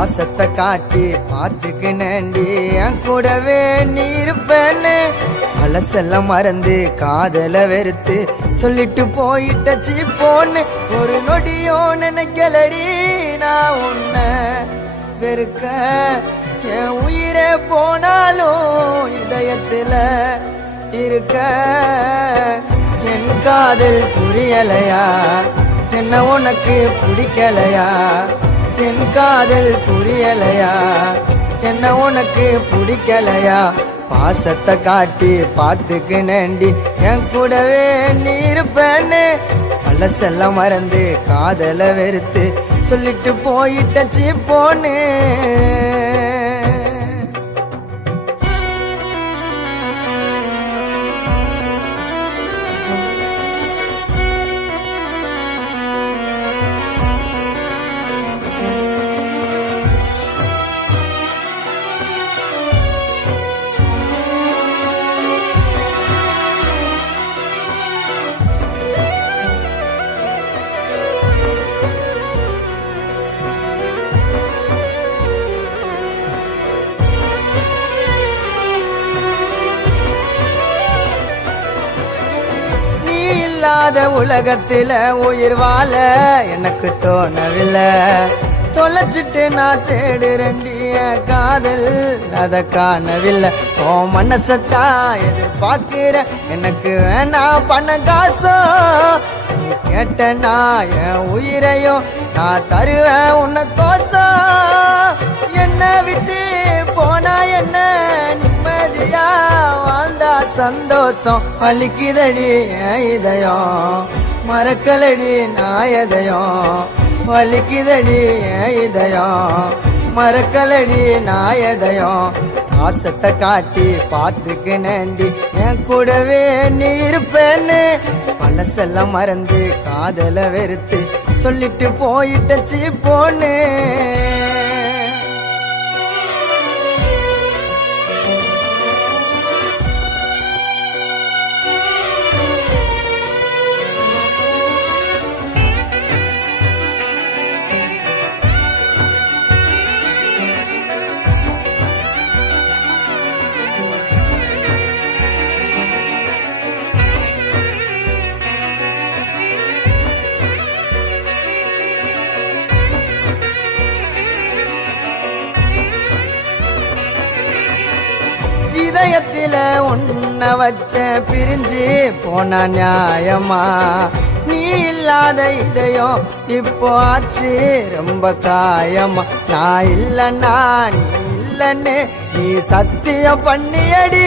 பாசத்தை காட்டி பார்த்துக்கினேண்டி என் கூடவே நீ இருப்பேன்னு பழசெல்லாம் மறந்து காதல வெறுத்து சொல்லிட்டு போயிட்டச்சி போன்னு ஒரு நொடியோ நினைக்கலடி நான் உன்னை வெறுக்க என் உயிரே போனாலும் இதயத்துல இருக்க என் காதல் புரியலையா என்ன உனக்கு பிடிக்கலையா என் காதல் புரியலையா என்ன உனக்கு பிடிக்கலையா பாசத்தை காட்டி பார்த்துக்கினேண்டி என் கூடவே நீ இருப்பேன்னு பழசெல்லாம் மறந்து காதல வெறுத்து சொல்லிட்டு போயிட்டச்சி போன்னு இல்லாத உலகத்தில உயிர் வாழ எனக்கு தோணவில்லை தொலைச்சிட்டு நான் தேடுறேண்டிய காதல் அத காணவில்லை ஓ மனசத்தா எதிர்பார்க்கிற எனக்கு வேணாம் பண்ண காசோ நீ கேட்டனா என் உயிரையும் நான் தருவேன் உனக்கோசம் என்ன விட்டு போனா என்ன நிம்மதியா வாழ்ந்தா சந்தோஷம் வலிக்குதடி என் இதயம் மறக்கலடி நான் எதையும் வலிக்குதடி என் இதயம் மறக்கலடி நான் எதையும் பாசத்தை காட்டி பார்த்துக்கினேண்டி என் கூடவே நீ இருப்பேன்னு பழசெல்லாம் மறந்து காதல வெறுத்து சொல்லிட்டு போயிட்டச்சி போன்னு இதயத்தில உன்னை வச்ச பிரிஞ்சு போன நியாயமா நீ இல்லாத இதயம் இப்போ ஆச்சு ரொம்ப காயமா நான் இல்லைன்னா நீ இல்லைன்னு நீ சத்தியம் பண்ணியடி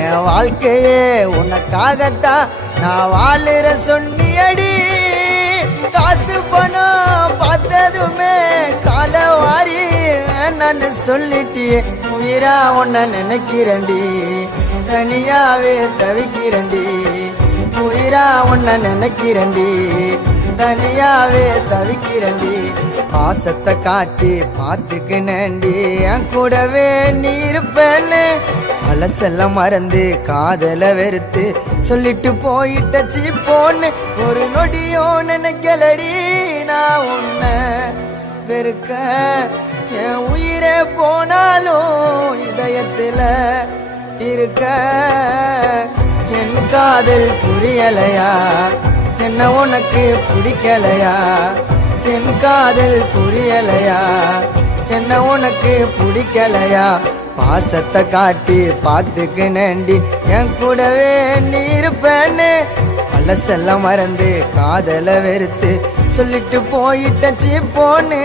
என் வாழ்க்கையே உனக்காகத்தான் நான் வாழுற சொன்னியடி காசு பணம் பார்த்ததுமே கால வாரி நான் சொல்லிட்டியே உயிரா உன்னை நினைக்கிறேன்டி தனியாவே தவிக்கிறேன்டி உயிரா உன்னை நினைக்கிறேன்டி தனியாவே தவிக்கிறேன்டி பாசத்தை காட்டி பார்த்துக்கினேண்டி என் கூடவே நீ இருப்பேன்னு பழசெல்லாம் மறந்து காதல வெறுத்து சொல்லிட்டு போயிட்டச்சி போன்னு ஒரு நொடியோ நினைக்கலடி நான் உன்னை வெறுக்க என் உயிரே போனாலும் இதயத்துல இருக்க என் காதல் புரியலையா என்ன உனக்கு பிடிக்கலையா என் காதல் புரியலையா என்ன உனக்கு பிடிக்கலையா பாசத்தை காட்டி பார்த்துக்கினேண்டி என் கூடவே நீ இருப்பேன்னு பழசெல்லாம் மறந்து காதல வெறுத்து சொல்லிட்டு போயிட்டச்சி போன்னு